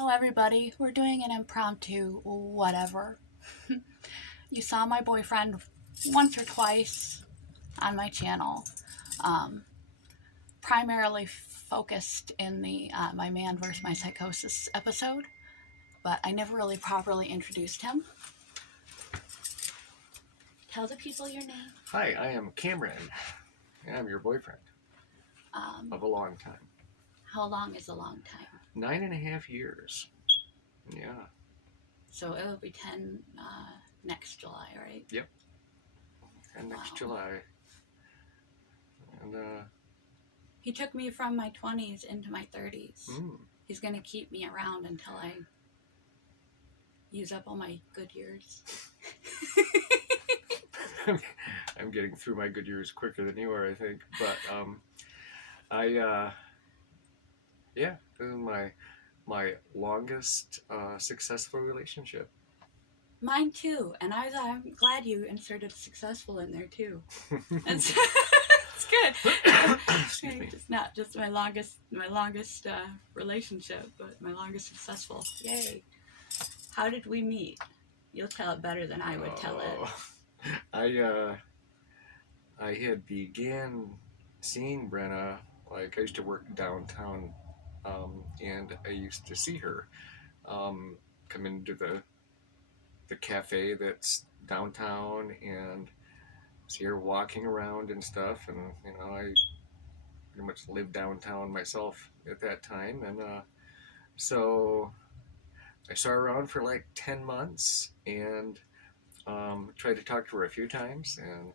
Hello, everybody. We're doing an impromptu whatever. You saw my boyfriend once or twice on my channel, um, primarily focused in the My Man vs. My Psychosis episode, but I never really properly introduced him. Tell the people your name. Hi, I am Cameron. I'm your boyfriend of a long time. How long is a long time? 9.5 years. Yeah. So it will be 10 next July, right? Yep. And next July. And he took me from my 20s into my 30s. He's going to keep me around until I use up all my good years. I'm getting through my good years quicker than you are, I think. But this is my longest successful relationship. Mine too, and I'm glad you inserted successful in there too. It's good. Excuse me. It's not just my longest relationship, but my longest successful. Yay! How did we meet? You'll tell it better than I would tell it. I had began seeing Brenna, like I used to work downtown, and I used to see her come into the cafe that's downtown and see her walking around and stuff. And I pretty much lived downtown myself at that time, and so I saw her around for like 10 months and tried to talk to her a few times and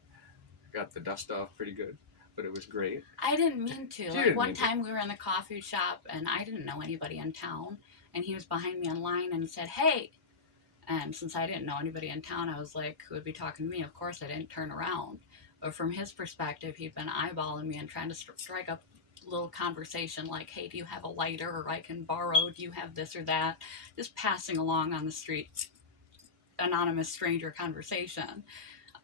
got the dust off pretty good, but it was great. I didn't mean to. Like one time we were in the coffee shop and I didn't know anybody in town, and he was behind me in line and said, "Hey." And since I didn't know anybody in town, I was like, who would be talking to me? Of course, I didn't turn around. But from his perspective, he'd been eyeballing me and trying to strike up a little conversation like, hey, do you have a lighter, or I can borrow? Do you have this or that? Just passing along on the street, anonymous stranger conversation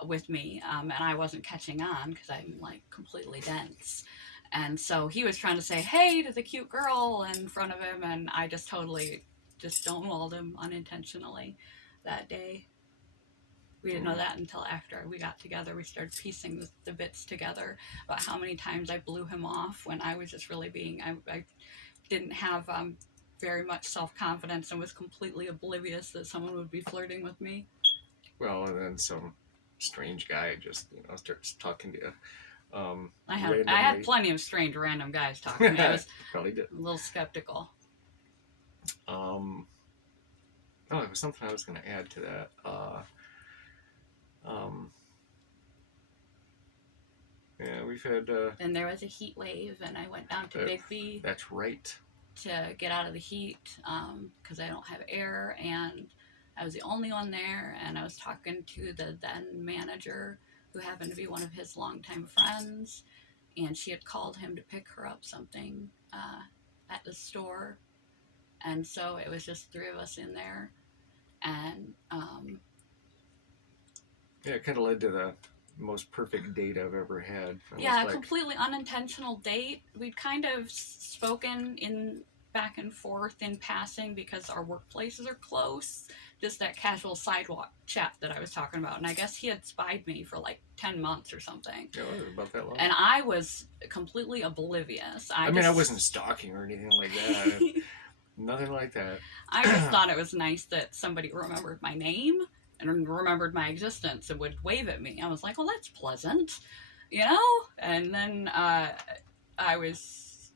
with me. And I wasn't catching on because I'm like completely dense. And so he was trying to say, hey, to the cute girl in front of him. And I just totally stonewalled him unintentionally that day. We didn't know that until after we got together. We started piecing the bits together about how many times I blew him off when I was just really being, I didn't have very much self-confidence and was completely oblivious that someone would be flirting with me. Well, and then some strange guy just, starts talking to you. I had plenty of strange random guys talking to me. I was probably did. A little skeptical. It was something I was going to add to that. We've had... and there was a heat wave, and I went down to Bigby. That's right. To get out of the heat, because I don't have air, and I was the only one there, and I was talking to the then manager, who happened to be one of his longtime friends, and she had called him to pick her up something at the store. And so it was just three of us in there, and it kind of led to the most perfect date I've ever had. Yeah, a completely unintentional date. We'd kind of spoken in back and forth in passing because our workplaces are close. Just that casual sidewalk chat that I was talking about, and I guess he had spied me for like 10 months or something. Yeah, it was about that long. And I was completely oblivious. I wasn't stalking or anything like that. Nothing like that. I just thought it was nice that somebody remembered my name and remembered my existence and would wave at me. I was like, well, that's pleasant, And then I was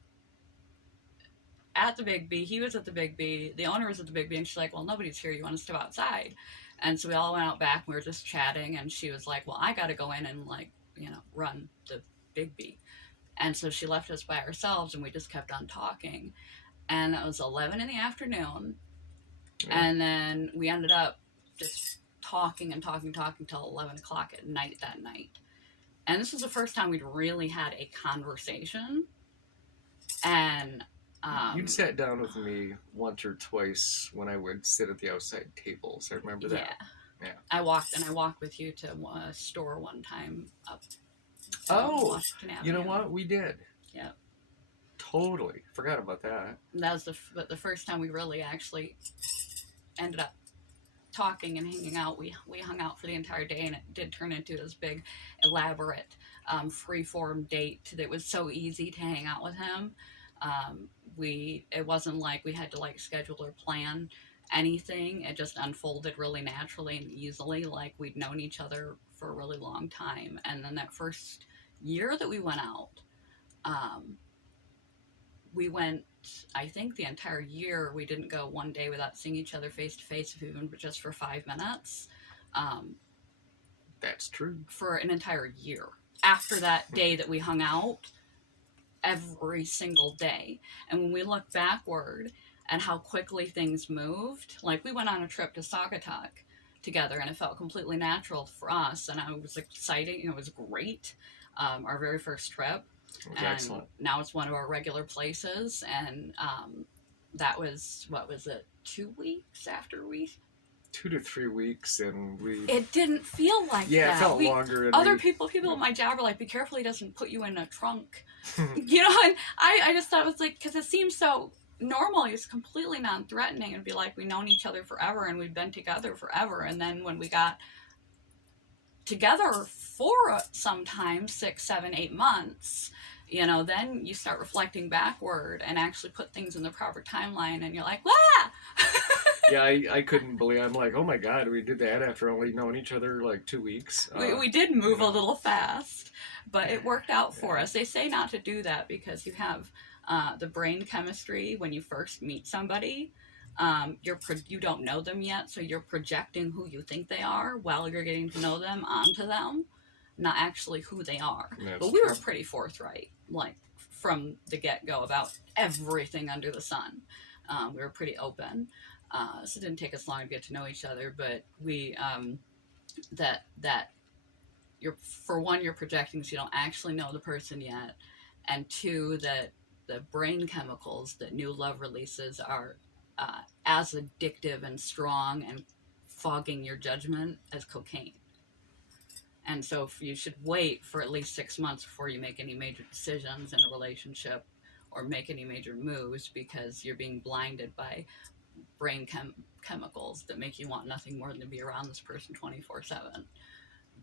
at the Big B. He was at the Big B. The owner was at the Big B, and she's like, well, nobody's here. You want to step outside? And so we all went out back, and we were just chatting, and she was like, well, I got to go in and, run the Big B. And so she left us by ourselves, and we just kept on talking. And it was 11 in the afternoon, and then we ended up just talking till 11 o'clock at night that night. And this was the first time we'd really had a conversation. And you'd sat down with me once or twice when I would sit at the outside tables. I remember that. Yeah. I walked with you to a store one time up. Oh, Washington Avenue. You know what? We did. Yeah. Totally. Forgot about that. That was the first time we really actually ended up talking and hanging out. We hung out for the entire day, and it did turn into this big, elaborate, free-form date that was so easy to hang out with him. It wasn't like we had to like schedule or plan anything. It just unfolded really naturally and easily, like we'd known each other for a really long time. And then that first year that we went out, we went, I think the entire year we didn't go one day without seeing each other face to face, if even just for 5 minutes. That's true. For an entire year. After that day that we hung out, every single day. And when we look backward at how quickly things moved, like we went on a trip to Saugatuck together, and it felt completely natural for us, and it was exciting. It was great. Our very first trip. And excellent. Now it's one of our regular places, and that was, what was it, 2 weeks after we... 2 to 3 weeks, and we... It didn't feel like that. Yeah, it felt longer. And people at my job were like, be careful he doesn't put you in a trunk. You know, and I just thought it was like, because it seems so normal. It's completely non-threatening, and be like, we've known each other forever, and we've been together forever. And then when we got together for sometimes 6, 7, 8 months, you know, then you start reflecting backward and actually put things in the proper timeline, and you're like, wah! Yeah, I couldn't believe. I'm like, oh my God, we did that after only knowing each other like 2 weeks. We did move a little fast, but it worked out for us. They say not to do that because you have the brain chemistry when you first meet somebody. You don't know them yet, so you're projecting who you think they are while you're getting to know them onto them, not actually who they are. But we were pretty forthright, like from the get-go, about everything under the sun. We were pretty open. So it didn't take us long to get to know each other, but we, for one, you're projecting, so you don't actually know the person yet, and two, that the brain chemicals that new love releases are as addictive and strong and fogging your judgment as cocaine. And so you should wait for at least 6 months before you make any major decisions in a relationship or make any major moves, because you're being blinded by brain chemicals that make you want nothing more than to be around this person 24/7.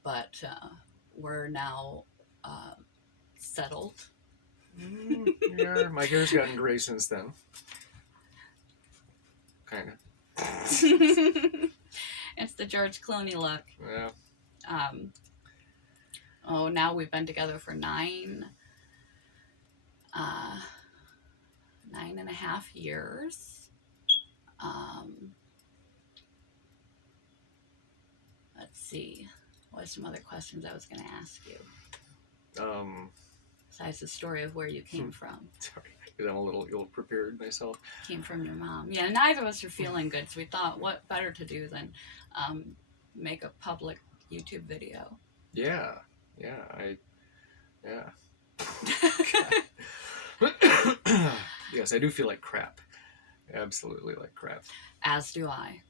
But we're now settled. Yeah, my hair's gotten gray since then. Kind of. It's the George Clooney look. Yeah. Now we've been together for 9.5 years. Let's see. What are some other questions I was going to ask you? Besides the story of where you came from. Sorry, because I'm a little ill-prepared myself. Came from your mom. Yeah, neither of us are feeling good, so we thought, what better to do than make a public YouTube video. Yeah. Yes, I do feel like crap. Absolutely like crap. As do I.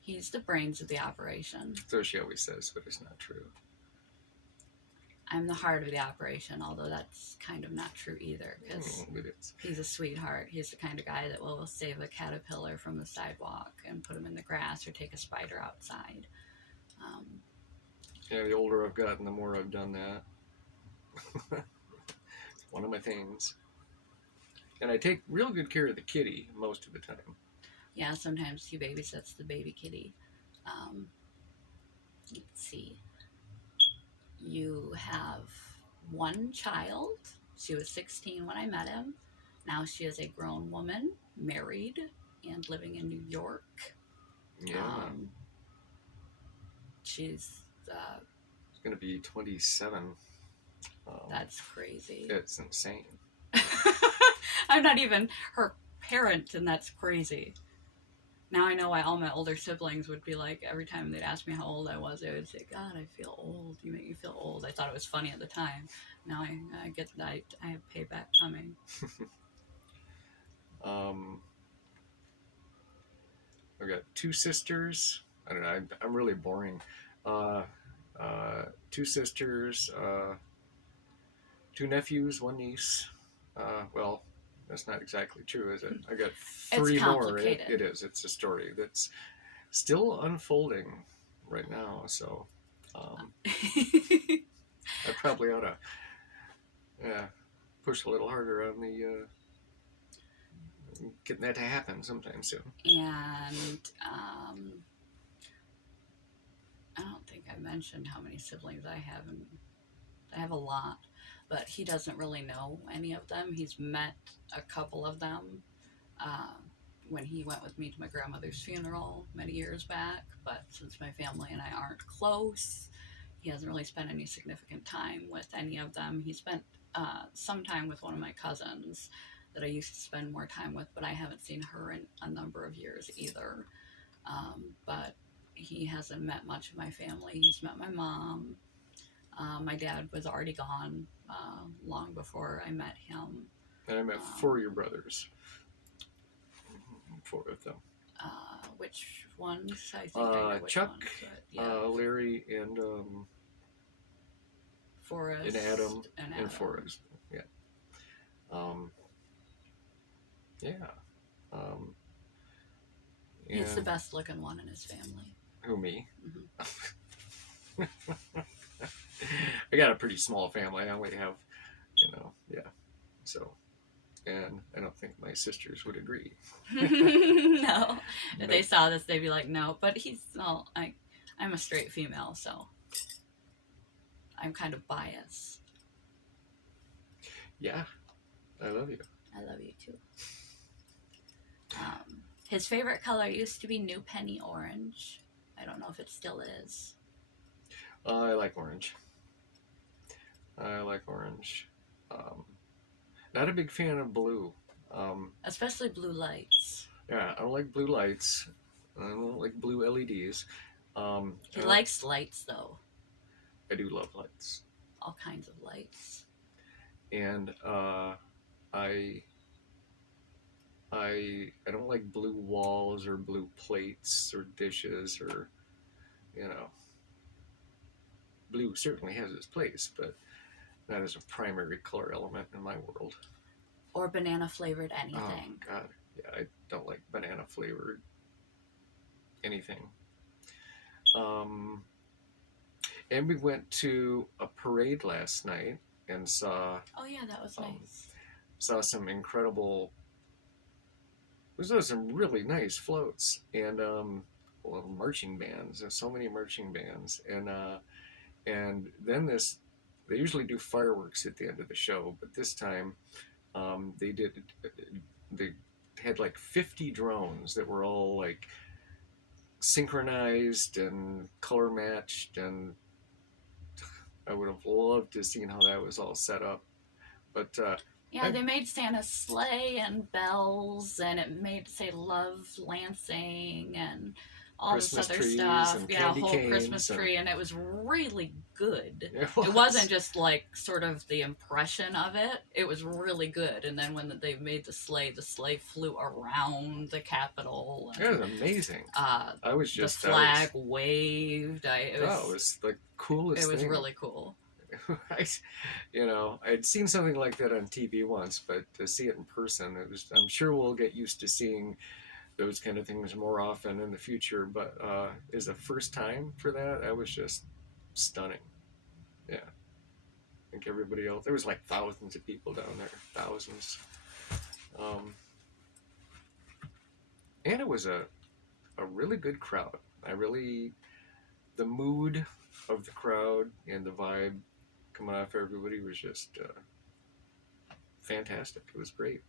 He's the brains of the operation. So she always says, but it's not true. I'm the heart of the operation, although that's kind of not true either, because he's a sweetheart. He's the kind of guy that will save a caterpillar from the sidewalk and put him in the grass, or take a spider outside. Yeah, the older I've gotten, the more I've done that. It's one of my things. And I take real good care of the kitty most of the time. Yeah, sometimes he babysits the baby kitty. Let's see. You have one child. She was 16 when I met him. Now she is a grown woman, married, and living in New York. Yeah. She's going to be 27. That's crazy. It's insane. I'm not even her parent, and that's crazy. Now I know why all my older siblings would be like, every time they'd ask me how old I was, they would say, God, I feel old. You make me feel old. I thought it was funny at the time. Now I get that I have payback coming. I've got 2 sisters. I don't know. I'm really boring. 2 sisters. 2 nephews, 1 niece. Well, that's not exactly true, is it? I got It's 3 more. complicated. It is. It's a story that's still unfolding right now. So I probably ought to push a little harder on the getting that to happen sometime soon. And I don't think I mentioned how many siblings I have, and I have a lot, but he doesn't really know any of them. He's met a couple of them when he went with me to my grandmother's funeral many years back, but since my family and I aren't close, he hasn't really spent any significant time with any of them. He spent some time with one of my cousins that I used to spend more time with, but I haven't seen her in a number of years either. But he hasn't met much of my family. He's met my mom. My dad was already gone long before I met him. And I met 4 of your brothers. 4 of them. Which ones? I think I know which Chuck, ones, but, yeah. Larry, and Forrest, and Adam, and and Forrest. Yeah. Yeah. He's the best looking one in his family. Who, me? Mm-hmm. I got a pretty small family. I only have, so, and I don't think my sisters would agree. No. If they saw this, they'd be like, no. But I'm a straight female, so I'm kind of biased. Yeah. I love you. I love you too. His favorite color used to be New Penny Orange. I don't know if it still is. I like orange. Not a big fan of blue. Especially blue lights. Yeah, I don't like blue lights. I don't like blue LEDs. He likes lights, though. I do love lights. All kinds of lights. And I don't like blue walls or blue plates or dishes or, blue certainly has its place, but not as a primary color element in my world. Or banana flavored anything. Oh, God. Yeah, I don't like banana flavored anything. And we went to a parade last night and saw... Oh, yeah, that was nice. Saw some incredible... We saw some really nice floats and marching bands. There's so many marching bands. And then they usually do fireworks at the end of the show, but this time they had like 50 drones that were all like synchronized and color matched, and I would have loved to have seen how that was all set up. But yeah, they made Santa's sleigh and bells, and it made say Love Lansing and all Christmas this other trees stuff. and Yeah, a whole candy Christmas canes tree, and it was really good. It wasn't just like sort of the impression of it. It was really good. And then when they made the sleigh flew around the Capitol. And, it was amazing. I was just the flag waved. It was the coolest thing. It was really cool. I'd seen something like that on TV once, but to see it in person, I'm sure we'll get used to seeing those kind of things more often in the future, but as a first time for that was just stunning. Yeah. I think everybody else, there was like thousands of people down there, thousands. And it was a really good crowd. The mood of the crowd and the vibe coming off everybody was just fantastic. It was great.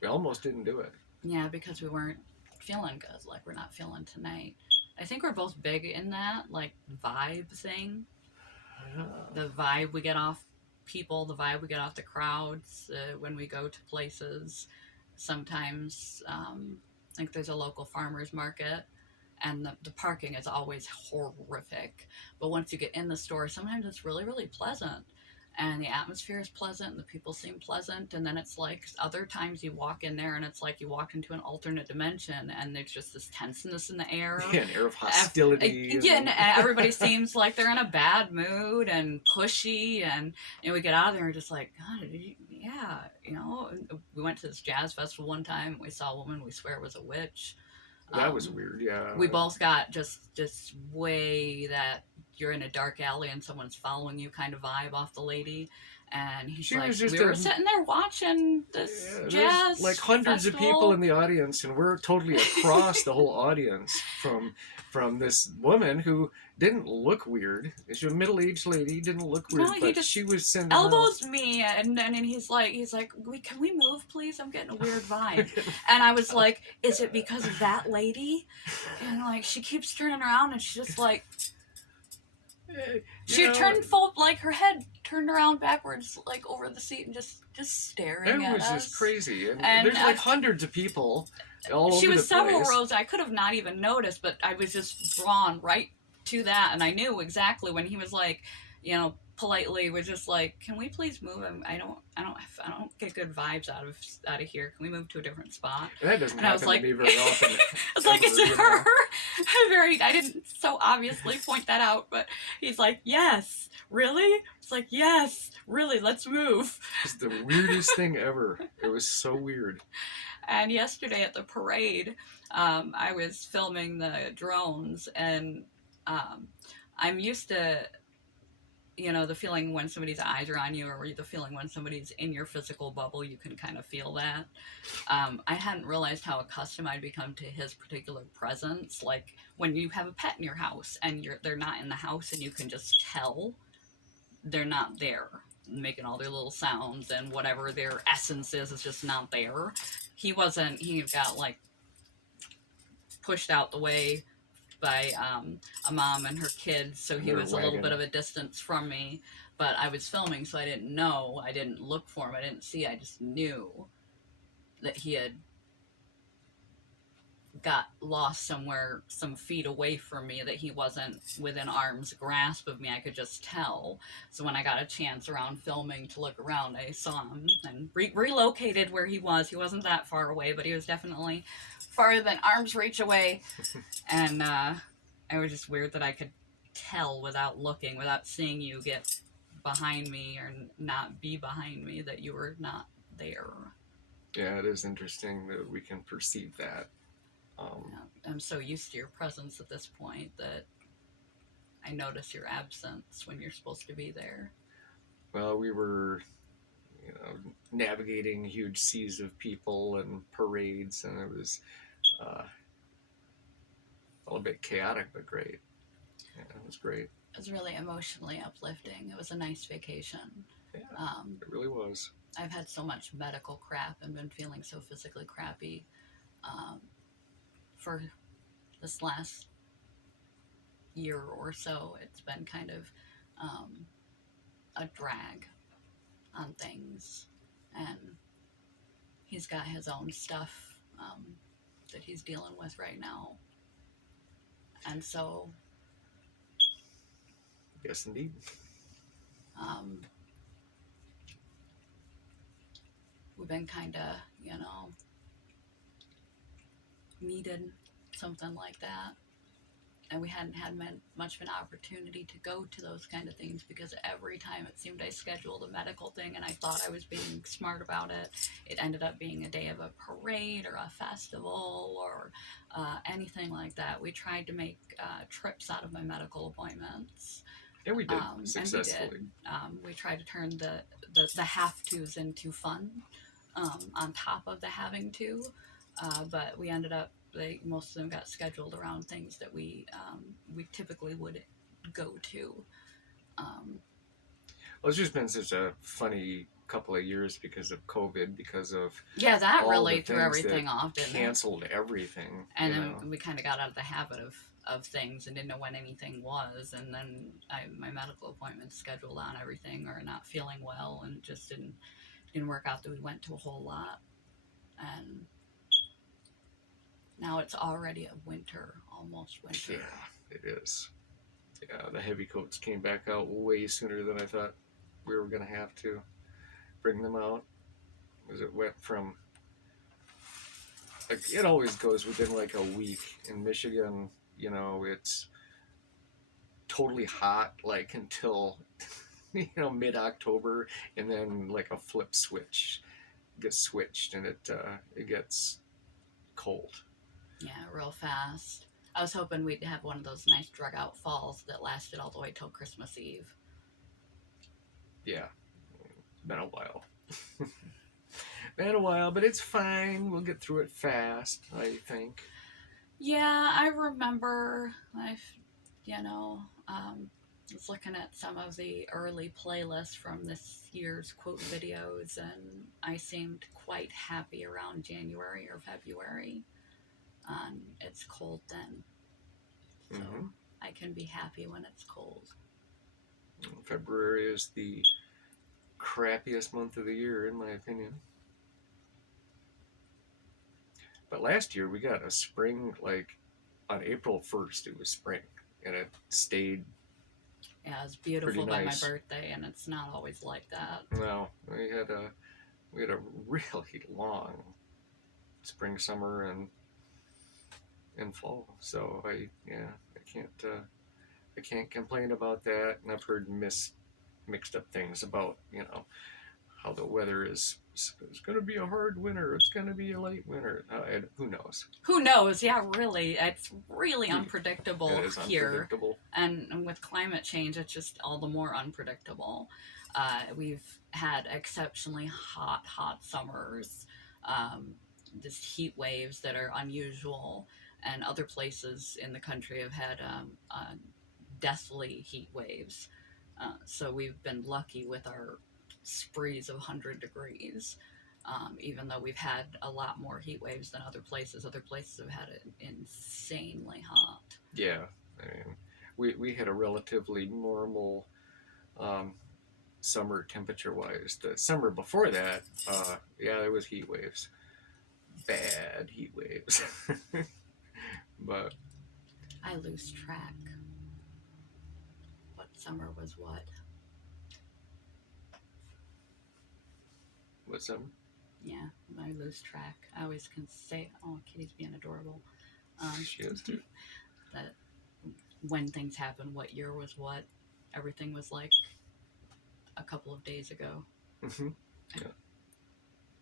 We almost didn't do it. Yeah, because we weren't feeling good, like we're not feeling tonight. I think we're both big in that, like, vibe thing. The vibe we get off people, the vibe we get off the crowds when we go to places. Sometimes, like, there's a local farmer's market, and the parking is always horrific. But once you get in the store, sometimes it's really, really pleasant. and the atmosphere is pleasant and the people seem pleasant, and then it's like other times you walk in there and it's like you walk into an alternate dimension and there's just this tenseness in the air. Yeah, an air of hostility. Yeah, and everybody seems like they're in a bad mood and pushy, and we get out of there and we're just like, God, yeah, we went to this jazz festival one time, we saw a woman we swear was a witch. That was weird, yeah. We both got just way that you're in a dark alley and someone's following you kind of vibe off the lady. And he's She like, was just we were sitting there watching this jazz like hundreds festival. of people in the audience, and we're totally across the whole audience from this woman who didn't look weird. She was a middle-aged lady, didn't look weird, No, but she was sending elbows me, and he's like, can we move, please? I'm getting a weird vibe. And I was like, is it because of that lady? And like, she keeps turning around, and she's just like, turned full, like her head turned around backwards, like over the seat, and just staring at us. It was just crazy, and there's like hundreds of people all over the place. She was several rows. I could have not even noticed, but I was just drawn right to that, and I knew exactly when he was like, politely was just like, can we please move? I don't get good vibes out of here. Can we move to a different spot? That doesn't happen to me very often. I was like, it's her. I didn't so obviously point that out, but he's like, yes, really? It's like, yes, really, let's move. It's the weirdest thing ever. It was so weird. And yesterday at the parade, I was filming the drones, and I'm used to, the feeling when somebody's eyes are on you, or the feeling when somebody's in your physical bubble, you can kind of feel that. I hadn't realized how accustomed I'd become to his particular presence. Like when you have a pet in your house and they're not in the house, and you can just tell they're not there, making all their little sounds, and whatever their essence is just not there. He got like pushed out the way by a mom and her kids, so he was a little bit of a distance from me, but I was filming, so I didn't know. I didn't look for him. I didn't see. I just knew that he had got lost somewhere some feet away from me, that he wasn't within arm's grasp of me. I could just tell. So when I got a chance around filming to look around, I saw him and relocated where he was. He wasn't that far away, but he was definitely farther than arm's reach away. And it was just weird that I could tell without looking, without seeing you get behind me or not be behind me, that you were not there. Yeah, it is interesting that we can perceive that. I'm so used to your presence at this point that I notice your absence when you're supposed to be there. Well, we were, navigating huge seas of people and parades, and it was all a bit chaotic, but great. Yeah, it was great. It was really emotionally uplifting. It was a nice vacation. Yeah, it really was. I've had so much medical crap and been feeling so physically crappy for this last year or so. It's been kind of a drag on things, and he's got his own stuff that he's dealing with right now, and so yes, indeed. We've been kind of, needed something like that, and we hadn't had much of an opportunity to go to those kind of things, because every time it seemed I scheduled a medical thing and I thought I was being smart about it, it ended up being a day of a parade or a festival or anything like that. We tried to make trips out of my medical appointments. Yeah, we did, successfully. And we tried to turn the have-tos into fun on top of the having to. But we ended up, most of them got scheduled around things that we typically would go to. Well, it's just been such a funny couple of years because of COVID, because of that really threw everything off, didn't it? Canceled everything. And then we kind of got out of the habit of things and didn't know when anything was, and then my medical appointment scheduled on everything, or not feeling well, and just didn't work out that we went to a whole lot. And now it's already almost winter. Yeah, it is. Yeah, the heavy coats came back out way sooner than I thought. we were going to have to bring them out. As it went from, like, it always goes within like a week. In Michigan, you know, it's totally hot like until you know, mid-October, and then like a flip switch gets switched, and it gets cold. Yeah, real fast. I was hoping we'd have one of those nice drug out falls that lasted all the way till Christmas Eve. Yeah, it's been a while. Been a while, but it's fine. We'll get through it fast, I think. Yeah, I remember, was looking at some of the early playlists from this year's quote videos, and I seemed quite happy around January or February. It's cold then, so I can be happy when it's cold. February is the crappiest month of the year, in my opinion. But last year we got a spring, like on April 1st, it was spring, and it stayed. Yeah, it was beautiful by nice. my birthday, and it's not always like that. No, we had a really long spring, summer, and fall. So I can't complain about that. And I've heard mixed up things about, you know, how the weather is. It's going to be a hard winter. It's going to be a light winter. Who knows? Who knows? Yeah, really. It's really unpredictable it is here. Unpredictable. And with climate change, it's just all the more unpredictable. We've had exceptionally hot summers. Just heat waves that are unusual. And other places in the country have had deathly heat waves. So we've been lucky with our sprees of 100 degrees, even though we've had a lot more heat waves than other places. Other places have had it insanely hot. Yeah, I mean, we had a relatively normal summer temperature-wise. The summer before that, there was heat waves. Bad heat waves. But I lose track. What summer was what? What summer? Yeah, I lose track. I always can say, "Oh, Kitty's being adorable." She is too. That when things happen, what year was what? Everything was like a couple of days ago. Mm-hmm. Yeah.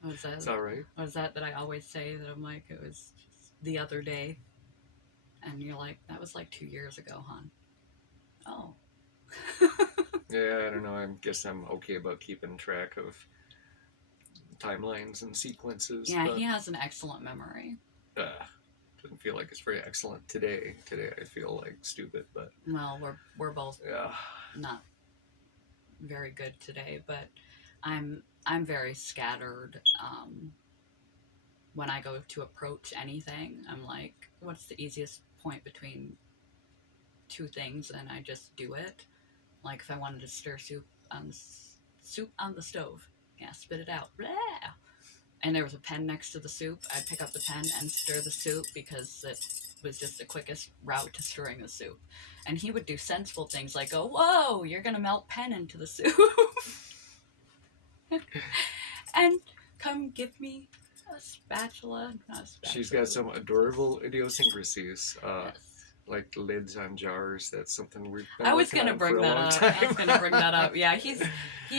What was that? It's all right. What was that I always say that I'm like, it was just the other day? And you're like, that was like 2 years ago, hon. Oh. Yeah, I don't know. I guess I'm okay about keeping track of timelines and sequences. Yeah, he has an excellent memory. Doesn't feel like it's very excellent today. Today I feel like stupid, but well, we're both not very good today. But I'm very scattered. When I go to approach anything, I'm like, what's the easiest point between two things? And I just do it. Like if I wanted to stir soup on the stove, yeah, spit it out. Blah. And there was a pen next to the soup. I'd pick up the pen and stir the soup because it was just the quickest route to stirring the soup. And he would do sensible things like go, whoa, you're going to melt pen into the soup. And come give me a spatula. Not a spatula. She's got some adorable idiosyncrasies. Yes. Like lids on jars. That's something we've been I was going to bring that up. Yeah, he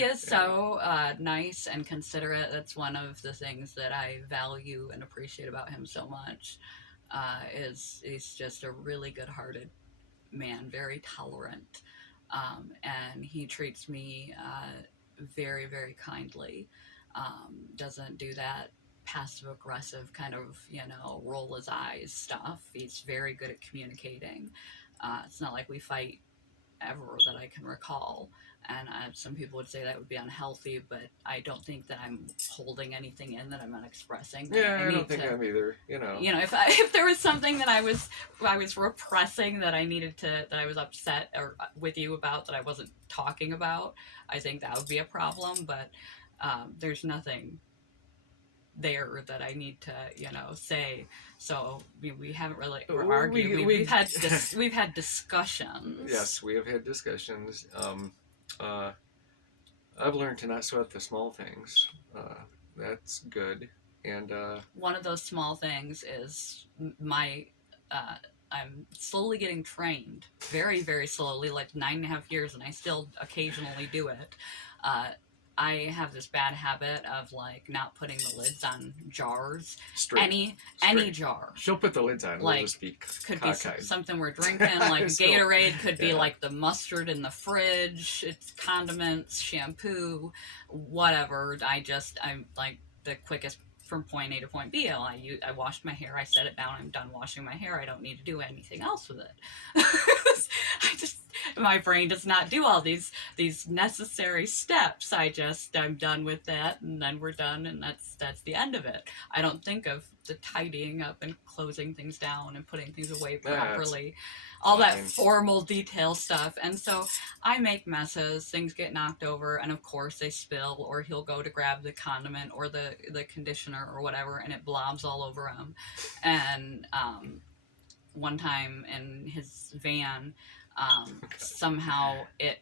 is so nice and considerate. That's one of the things that I value and appreciate about him so much. He's just a really good-hearted man, very tolerant, and he treats me very, very kindly. Doesn't do that passive-aggressive kind of, roll his eyes stuff. He's very good at communicating. It's not like we fight ever that I can recall. And some people would say that would be unhealthy, but I don't think that I'm holding anything in that I'm not expressing. Yeah, I don't think I'm either. If there was something that I was repressing that I was upset or with you about that I wasn't talking about, I think that would be a problem. But there's nothing there that I need to, say. So we haven't really argued. We've had discussions. Yes, we have had discussions. I've learned to not sweat the small things. That's good. And One of those small things is my. I'm slowly getting trained, very, very slowly, like 9.5 years, and I still occasionally do it. Uh, I have this bad habit of like not putting the lids on jars. straight. Any jar. She'll put the lids on. We'll Like, just be could be cockeyed. something we're drinking, like a So, Gatorade, could be yeah. like the mustard in the fridge, it's condiments, shampoo, whatever. I'm like the quickest from point A to point B. I washed my hair, I set it down, I'm done washing my hair, I don't need to do anything else with it. I just, my brain does not do all these necessary steps. I'm done with that, and then we're done, and that's the end of it. I don't think of the tidying up and closing things down and putting things away properly, all that formal detail stuff. And so I make messes, things get knocked over, and of course they spill, or he'll go to grab the condiment or the conditioner or whatever, and it blobs all over him. And one time in his van, somehow it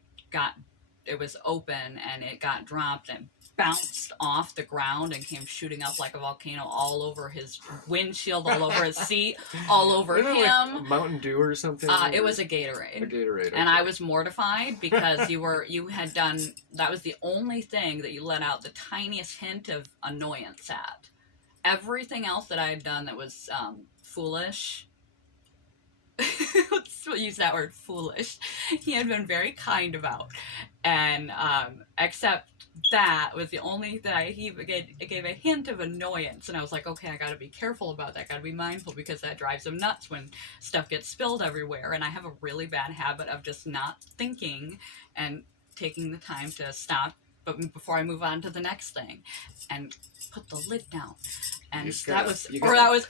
was open and it got dropped and bounced off the ground and came shooting up like a volcano all over his windshield, all over his seat, all over Isn't it him. like Mountain Dew or something? It was a Gatorade. A Gatorade. Okay. And I was mortified because you had done, that was the only thing that you let out the tiniest hint of annoyance at. Everything else that I had done that was foolish, let's use that word, foolish, he had been very kind about. And except that was the only that he gave a hint of annoyance, and I was like, okay, I gotta be careful about that, gotta be mindful, because that drives him nuts when stuff gets spilled everywhere. And I have a really bad habit of just not thinking and taking the time to stop before I move on to the next thing and put the lid down. And that was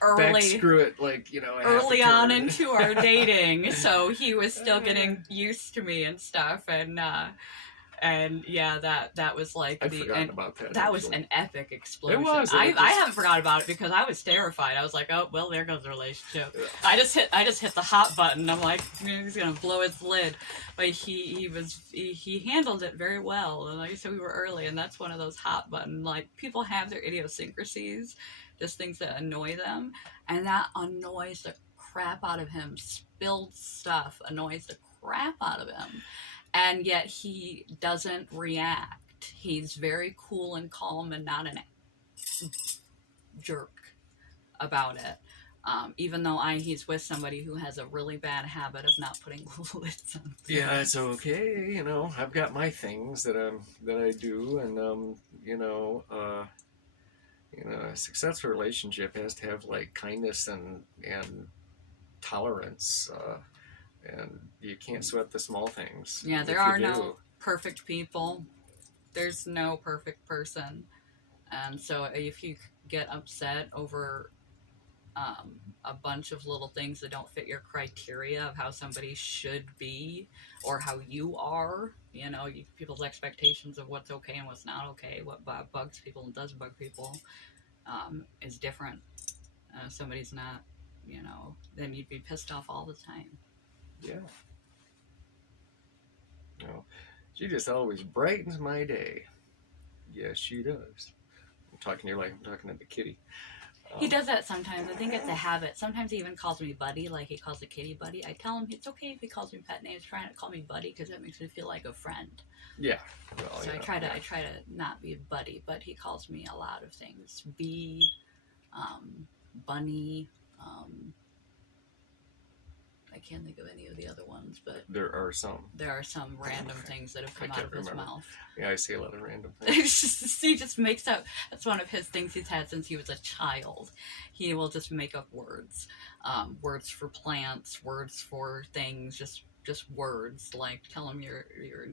early. Screw it, like, early on into our dating, so he was still getting used to me and stuff, and yeah, that was like I'd forgotten about that. That was an epic explosion. It was. I haven't forgotten about it because I was terrified. I was like, oh well, there goes the relationship. Yeah. I just hit the hot button. I'm like, he's gonna blow his lid, but he handled it very well. And like I said, we were early, and that's one of those hot button, like, people have their idiosyncrasies, just things that annoy them, and that annoys the crap out of him. Spilled stuff annoys the crap out of him. And yet he doesn't react. He's very cool and calm and not an jerk about it. Even though he's with somebody who has a really bad habit of not putting lids on things. Yeah, it's okay. I've got my things that I do, and a successful relationship has to have like kindness and tolerance. And you can't sweat the small things. Yeah, there are no perfect people. There's no perfect person. And so if you get upset over a bunch of little things that don't fit your criteria of how somebody should be or how you are, people's expectations of what's okay and what's not okay, what bugs people and doesn't bug people, is different. Somebody's not, then you'd be pissed off all the time. Yeah. She just always brightens my day. Yes, she does. I'm talking to the kitty. He does that sometimes. I think it's a habit. Sometimes he even calls me buddy, like he calls the kitty buddy. I tell him it's okay if he calls me pet names. Trying to call me buddy because that makes me feel like a friend. Yeah. Well, so I try to not be a buddy, but he calls me a lot of things. Bee, bunny. I can't think of any of the other ones, but there are some random things that have come out of his mouth. Yeah, I say a lot of random things. He just makes up. That's one of his things he's had since he was a child. He will just make up words, words for plants, words for things, just words. Like tell him your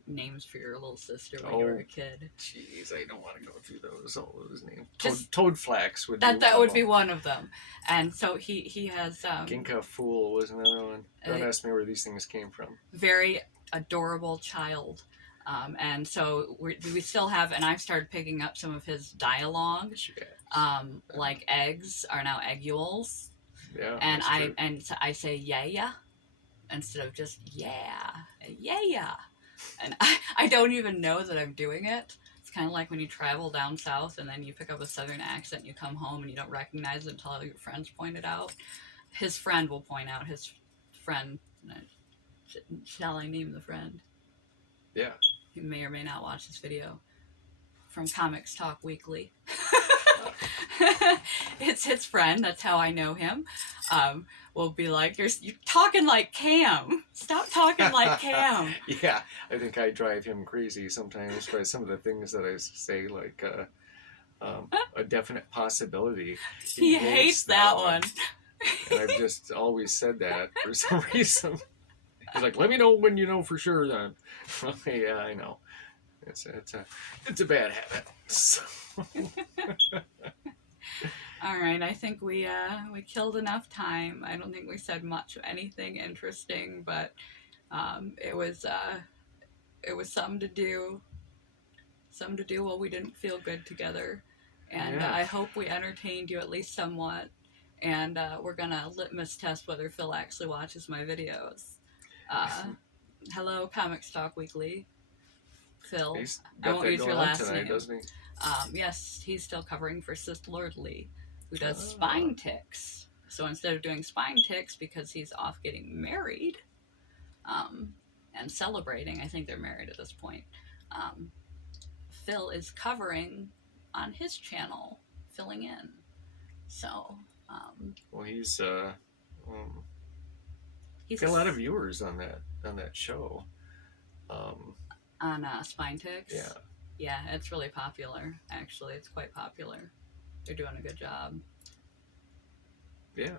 names for your little sister when you were a kid. Jeez, I don't want to go through all those names. Toadflax would that would be one of them. And so he has Ginkgo Fool was another one. Don't ask me where these things came from. Very adorable child. And so we still have, and I've started picking up some of his dialogue. Like eggs are now eggules. Yeah. And I say yeah instead of just yeah. And I don't even know that I'm doing it. It's kind of like when you travel down south and then you pick up a southern accent and you come home and you don't recognize it until all your friends point it out. His friend will point out his friend. Shall I name the friend? Yeah. He may or may not watch this video. From Comics Talk Weekly. It's his friend. That's how I know him. Will be like, you're talking like Cam. Stop talking like Cam. Yeah, I think I drive him crazy sometimes by some of the things that I say, like a definite possibility. He hates that one. And I've just always said that for some reason. He's like, let me know when you know for sure then. Yeah, I know. It's a bad habit. So. All right, I think we killed enough time. I don't think we said much of anything interesting, but it was something to do while we didn't feel good together, and Yeah. I hope we entertained you at least somewhat. And we're gonna litmus test whether Phil actually watches my videos. Hello, Comics Talk Weekly. Phil. He's I got won't that use your going on last tonight, name. doesn't he? Yes, he's still covering for Sis Lordley, who does Oh. spine ticks. So instead of doing spine ticks, because he's off getting married, and celebrating, I think they're married at this point, Phil is covering on his channel, filling in. So, Well, he's he's got a lot of viewers on that show. on spine ticks. Yeah. Yeah, it's really popular. Actually, it's quite popular. They're doing a good job. Yeah.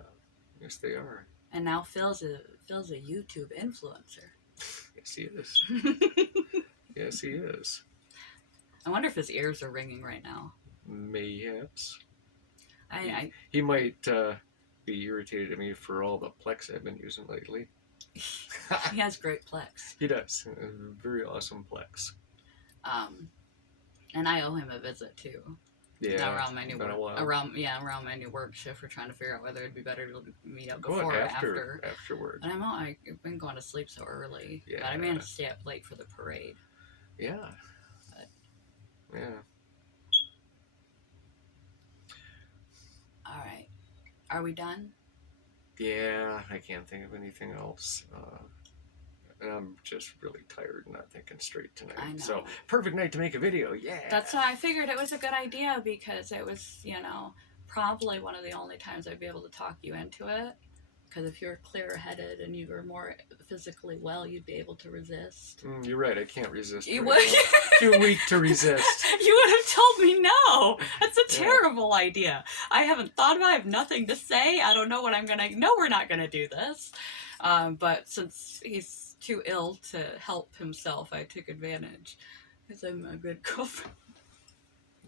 Yes, they are. And now Phil's a YouTube influencer. Yes, he is. Yes, he is. I wonder if his ears are ringing right now. Mayhaps. He He might be irritated at me for all the Plex I've been using lately. he has great Plex. He does. A very awesome Plex. And I owe him a visit too. Yeah. Around my new been a while. around my new work shift. We're trying to figure out whether it'd be better to meet up Go before or after. after. Afterward. And I've been going to sleep so early. Yeah. But I managed to stay up late for the parade. Yeah. But, Yeah. all right. Are we done? Yeah, I can't think of anything else. And I'm just really tired and not thinking straight tonight. I know. So, perfect night to make a video. Yeah. That's why I figured it was a good idea, because it was, probably one of the only times I'd be able to talk you into it. Because if you're clear-headed and you were more physically well, you'd be able to resist. You're right. I can't resist. You right would. now. Too weak to resist. You would have told me no. That's a terrible idea. I haven't thought about it. I have nothing to say. I don't know what I'm going to... No, we're not going to do this. But since he's too ill to help himself, I took advantage. Because I'm a good girlfriend.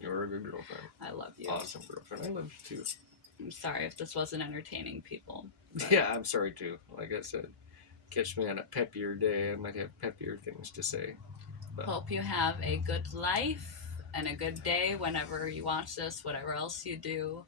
You're a good girlfriend. I love you. Awesome girlfriend. I love you too. I'm sorry if this wasn't entertaining people. But... Yeah, I'm sorry too. Like I said, catch me on a peppier day. I might have peppier things to say. But... Hope you have a good life and a good day whenever you watch this, whatever else you do.